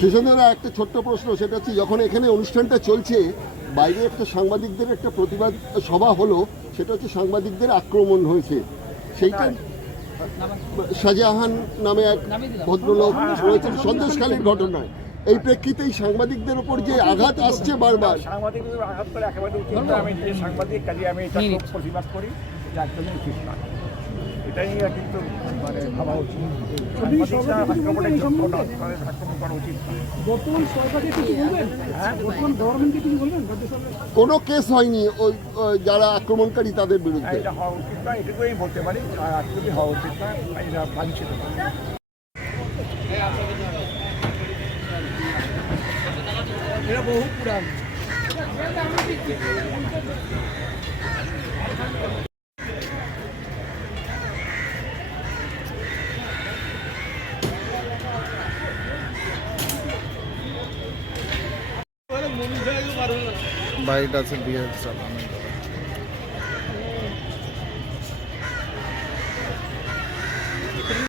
সুশান্তরা একটা ছোট্ট প্রশ্ন সেটা হচ্ছে যখন এখানে অনুষ্ঠানটা চলছে বাইরে একটা সাংবাদিকদের একটা প্রতিবাদ সভা হলো সেটা হচ্ছে সাংবাদিকদের আক্রমণ হয়েছে। সেইটা শাহজাহান নামে এক ভদ্রলোক রয়েছেন সন্দেশখালীর ঘটনায়। এই প্রেক্ষিতেই সাংবাদিকদের ওপর যে আঘাত আসছে বারবার। সাংবাদিকদের আঘাত করে একেবারে উচিত আমি যে সাংবাদিক কাজে আমি এটা খুব প্রতিবাদ করি এটা একদমই উচিত না এটাই কিন্তু মানে ভাবা উচিত। সরকার কোনো কেস হয়নি ওই যারা আক্রমণকারী তাদের হ্যাঁ, বিরুদ্ধে। এটা হওয়া উচিত না এটুকুই বলতে পারি। আর হওয়া উচিত না এটা বাঞ্ছিত না। বাড়িটা আছে বিয়ে চালানো